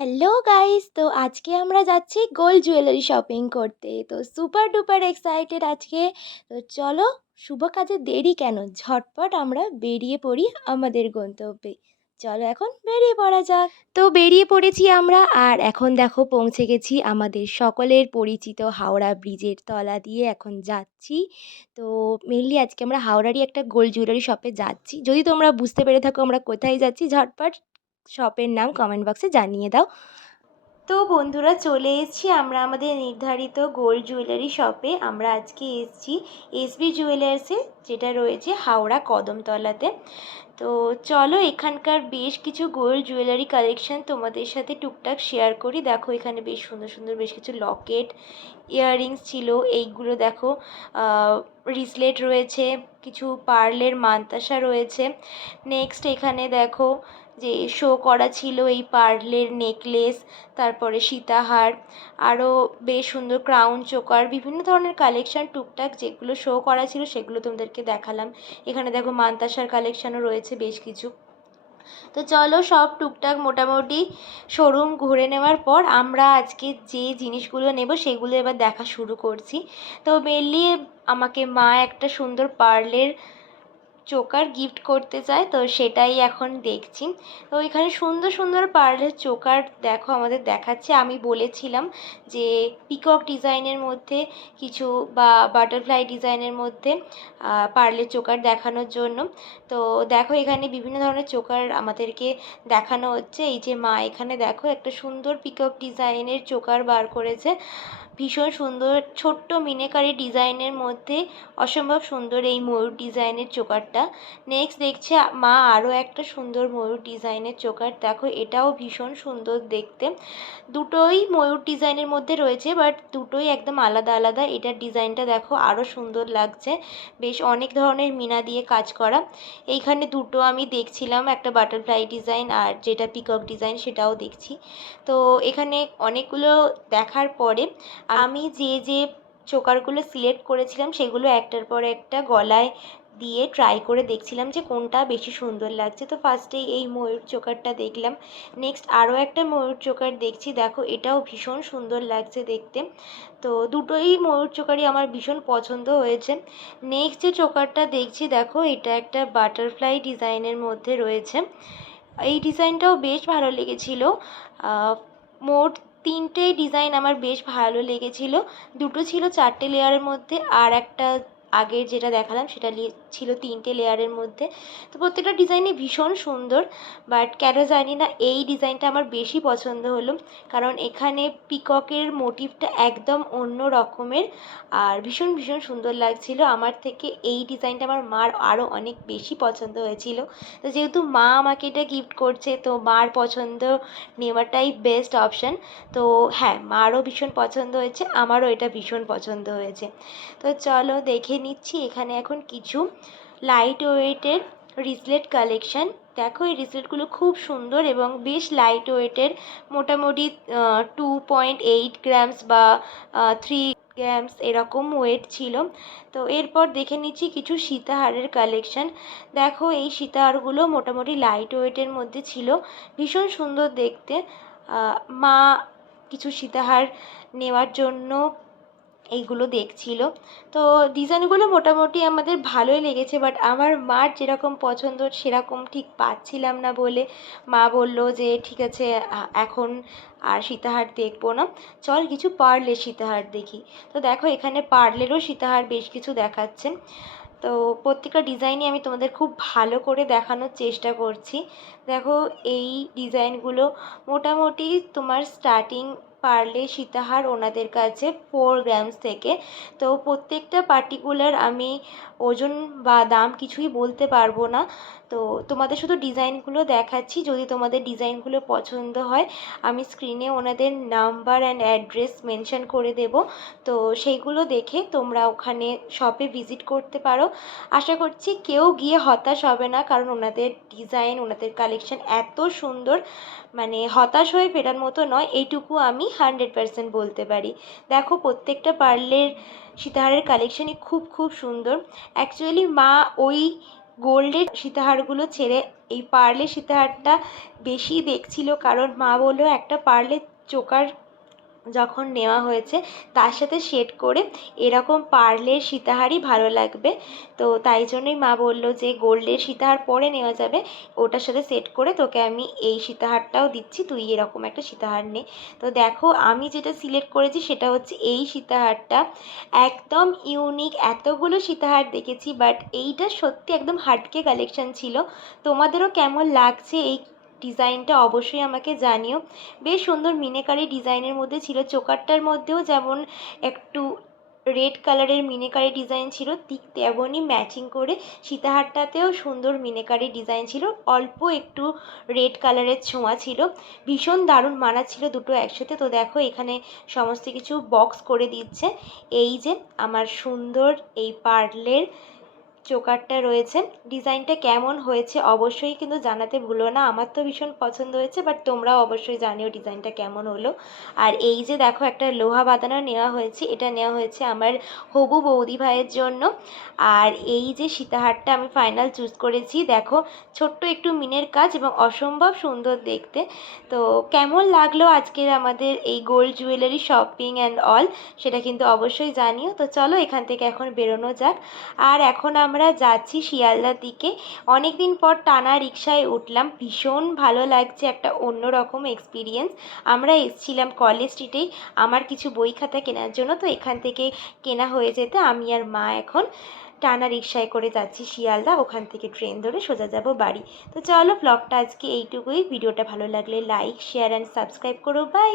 Hello guys, তো আজকে আমরা যাচ্ছি গোল্ড জুয়েলারি শপিং করতে। তো সুপার ডুপার এক্সাইটেড আজকে। তো চলো, শুভ কাজে দেরি কেন, ঝটপট আমরা বেরিয়ে পড়ি আমাদের গন্তব্যে। চলো এখন বেরিয়ে পড়া যাক। তো বেরিয়ে পড়েছি আমরা, আর এখন দেখো পৌঁছে গেছি আমাদের সকলের পরিচিত হাওড়া ব্রিজের তলা দিয়ে এখন যাচ্ছি। তো মেনলি আজকে আমরা হাওড়ারই একটা গোল্ড জুয়েলারি শপে যাচ্ছি। যদি তোমরা বুঝতে পেরে থাকো আমরা কোথায় যাচ্ছি, ঝটপট শপের নাম কমেন্ট বক্সে জানিয়ে দাও। তো বন্ধুরা, চলে এসেছি আমরা আমাদের নির্ধারিত গোল্ড জুয়েলারি শপে। আমরা আজকে এসেছি এসবি জুয়েলার্সে, যেটা রয়েছে হাওড়া কদমতলাতে। তো চলো এখানকার বেশ কিছু গোল্ড জুয়েলারি কালেকশন তোমাদের সাথে টুকটাক শেয়ার করি। দেখো এখানে বেশ সুন্দর সুন্দর বেশ কিছু লকেট, ইয়াররিংস ছিল। এইগুলো দেখো, রিসলেট রয়েছে, কিছু পার্লের মানতাসা রয়েছে। নেক্সট এখানে দেখো যে শো করা ছিল এই পার্লের নেকলেস, তারপরে সীতাহার, আরও বেশ সুন্দর ক্রাউন চোকার, বিভিন্ন ধরনের কালেকশন টুকটাক যেগুলো শো করা ছিল সেগুলো তোমাদেরকে দেখালাম। এখানে দেখো মানতাসার কালেকশানও রয়েছে বেশ কিছু। তো চলো সব টুকটাক মোটামুটি শোরুম ঘুরে নেওয়ার পর আমরা আজকে যে জিনিসগুলো নেব সেগুলো এবার দেখা শুরু করছি। তো মেনলি আমাকে মা একটা সুন্দর পার্লের চোকার গিফট করতে চায়, তো সেটাই এখন দেখছি। তো এখানে সুন্দর সুন্দর পার্লের চোকার দেখো আমাদের দেখাচ্ছে। আমি বলেছিলাম যে পিকক ডিজাইনের মধ্যে কিছু বা বাটারফ্লাই ডিজাইনের মধ্যে পার্লের চোকার দেখানোর জন্য। তো দেখো এখানে বিভিন্ন ধরনের চোকার আমাদেরকে দেখানো হচ্ছে। এই যে মা এখানে দেখো একটা সুন্দর পিকক ডিজাইনের চোকার বার করেছে, ভীষণ সুন্দর ছোট্ট মিনাকারি ডিজাইনের মধ্যে অসম্ভব সুন্দর এই ময়ূর ডিজাইনের চোকারটা। নেক্সট দেখছে মা আরও একটা সুন্দর ময়ূর ডিজাইনের চোকার, দেখো এটাও ভীষণ সুন্দর দেখতে। দুটোই ময়ূর ডিজাইনের মধ্যে রয়েছে, বাট দুটোই একদম আলাদা আলাদা। এটার ডিজাইনটা দেখো আরও সুন্দর লাগছে, বেশ অনেক ধরনের মিনা দিয়ে কাজ করা। এইখানে দুটো আমি দেখছিলাম, একটা বাটারফ্লাই ডিজাইন আর যেটা পিকক ডিজাইন সেটাও দেখছি। তো এখানে অনেকগুলো দেখার পরে আমি যে যে চোকারগুলো সিলেক্ট করেছিলাম সেগুলো একটার পর একটা গলায় দিয়ে ট্রাই করে দেখছিলাম যে কোনটা বেশি সুন্দর লাগছে। তো ফার্স্টেই এই ময়ূর চোকারটা দেখলাম। নেক্সট আরও একটা ময়ূর চোকার দেখছি, দেখো এটাও ভীষণ সুন্দর লাগছে দেখতে। তো দুটোই ময়ূর চোকারই আমার ভীষণ পছন্দ হয়েছে। নেক্সট যে চোকারটা দেখছি দেখো, এটা একটা বাটারফ্লাই ডিজাইনের মধ্যে রয়েছে। এই ডিজাইনটাও বেশ ভালো লেগেছিল। মোট তিনটে ডিজাইন আমার বেশ ভালো লেগেছিল। দুটো ছিল 4টে লেয়ারের মধ্যে, আর একটা আগের যেটা দেখালাম সেটা ছিল 3টে লেয়ারের মধ্যে। তো প্রত্যেকটা ডিজাইনই ভীষণ সুন্দর, বাট কেন জানি না এই ডিজাইনটা আমার বেশি পছন্দ হলো, কারণ এখানে পিককের মোটিভটা একদম অন্য রকমের আর ভীষণ ভীষণ সুন্দর লাগছিল। আমার থেকে এই ডিজাইনটা আমার মার আরও অনেক বেশি পছন্দ হয়েছিল। তো যেহেতু মা আমাকে এটা গিফট করছে, তো মার পছন্দ নেওয়াটাই বেস্ট অপশান। তো হ্যাঁ, মারও ভীষণ পছন্দ হয়েছে, আমারও এটা ভীষণ পছন্দ হয়েছে। তো চলো দেখে নিচ্ছি এখানে এখন কিছু লাইট ওয়েটের রিসলেট কালেকশান। দেখো এই রিসলেটগুলো খুব সুন্দর এবং বেশ লাইট ওয়েটের, মোটামুটি 2.8 গ্রামস বা 3 গ্রামস এরকম ওয়েট ছিল। তো এরপর দেখে নিচ্ছি কিছু সীতাহারের কালেকশান। দেখো এই সীতাহারগুলো মোটামুটি লাইট ওয়েটের মধ্যে ছিল, ভীষণ সুন্দর দেখতে। মা কিছু সীতাহার নেওয়ার জন্য এইগুলো দেখছিল। তো ডিজাইনগুলো মোটামুটি আমাদের ভালোই লেগেছে, বাট আমার মার যেরকম পছন্দ সেরকম ঠিক পাচ্ছিলাম না বলে মা বলল যে ঠিক আছে, এখন আর সীতাহার দেখবো না, চল কিছু পার্লের সীতাহার দেখি। তো দেখো এখানে পার্লেরও সীতাহার বেশ কিছু দেখাচ্ছে। তো প্রত্যেকটা ডিজাইনই আমি তোমাদের খুব ভালো করে দেখানোর চেষ্টা করছি। দেখো এই ডিজাইনগুলো মোটামুটি তোমার স্টার্টিং পারলে সীতাহার ওনাদের কাছে 4 গ্রামস থেকে। তো প্রত্যেকটা পার্টিকুলার আমি ওজন বা দাম কিছুই বলতে পারবো না। তো তোমাদের শুধু ডিজাইনগুলো দেখাচ্ছি, যদি তোমাদের ডিজাইনগুলো পছন্দ হয় আমি স্ক্রিনে ওনাদের নাম্বার অ্যান্ড অ্যাড্রেস মেনশন করে দেব। তো সেইগুলো দেখে তোমরা ওখানে শপে ভিজিট করতে পারো। আশা করছি কেউ গিয়ে হতাশ হবে না, কারণ ওনাদের ডিজাইন ওনাদের কালেকশন এত সুন্দর, মানে হতাশ হয়ে ফেরার মতো নয়, এইটুকু আমি 100% বলতে পারি। দেখো প্রত্যেকটা পার্লের সীতাহারের কালেকশনই খুব খুব সুন্দর। অ্যাকচুয়ালি মা ওই গোল্ডের সীতাহারগুলো ছেড়ে এই পার্লের সীতাহারটা বেশি দেখছিল, কারণ মা বললো একটা পার্লের চোকার যখন নেওয়া হয়েছে তার সাথে সেট করে এরকম পার্লের সীতাহারই ভালো লাগবে। তো তাই জন্যই মা বললো যে গোল্ডের সীতাহার পরে নেওয়া যাবে, ওটার সাথে সেট করে তোকে আমি এই সীতাহারটাও দিচ্ছি, তুই এরকম একটা সীতাহার নে। তো দেখো আমি যেটা সিলেক্ট করেছি সেটা হচ্ছে এই সীতাহারটা, একদম ইউনিক। এতগুলো সীতাহার দেখেছি বাট এইটা সত্যি একদম হাটকে কালেকশন ছিল। তোমাদেরও কেমন লাগছে এই ডিজাইনটা অবশ্যই আমাকে জানিও। বেশ সুন্দর মিনাকারি ডিজাইনের মধ্যে ছিল, চোকারটার মধ্যেও যেমন একটু রেড কালারের মিনাকারি ডিজাইন ছিল, ঠিক তেমনই ম্যাচিং করে সীতাহারটাতেও সুন্দর মিনাকারি ডিজাইন ছিল, অল্প একটু রেড কালারের ছোঁয়া ছিল। ভীষণ দারুণ মানাচ্ছিল দুটো একসাথে। তো দেখো এখানে সমস্ত কিছু বক্স করে দিচ্ছে। এই যে আমার সুন্দর এই পার্লের চোকারটা রয়েছে, ডিজাইনটা কেমন হয়েছে অবশ্যই কিন্তু জানাতে ভুলো না। আমার তো ভীষণ পছন্দ হয়েছে, বাট তোমরাও অবশ্যই জানিও ডিজাইনটা কেমন হলো। আর এই যে দেখো একটা লোহা বাঁধানো নেওয়া হয়েছে, এটা নেওয়া হয়েছে আমার হবু বৌদি ভাইয়ের জন্য। আর এই যে সীতাহারটা আমি ফাইনাল চুজ করেছি, দেখো ছোট্ট একটু মিনের কাজ এবং অসম্ভব সুন্দর দেখতে। তো কেমন লাগলো আজকের আমাদের এই gold jewellery shopping and all, সেটা কিন্তু অবশ্যই জানিও। তো চলো এখান থেকে এখন বেরোনো যাক। আর এখন আমরা যাচ্ছি শিয়ালদার দিকে। অনেক দিন পর টানা রিক্সায় উঠলাম, ভীষণ ভালো লাগছে, একটা অন্যরকম এক্সপিরিয়েন্স। আমরা এসেছিলাম কলেজ স্ট্রিটেই আমার কিছু বই খাতা কেনার জন্য, তো এখান থেকে কেনা হয়ে যেতে আমি আর মা এখন টানা রিক্সায় করে যাচ্ছি শিয়ালদা, ওখান থেকে ট্রেন ধরে সোজা যাব বাড়ি। তো চলো ব্লগটা আজকে এইটুকুই। ভিডিওটা ভালো লাগলে লাইক, শেয়ার অ্যান্ড সাবস্ক্রাইব করো। বাই।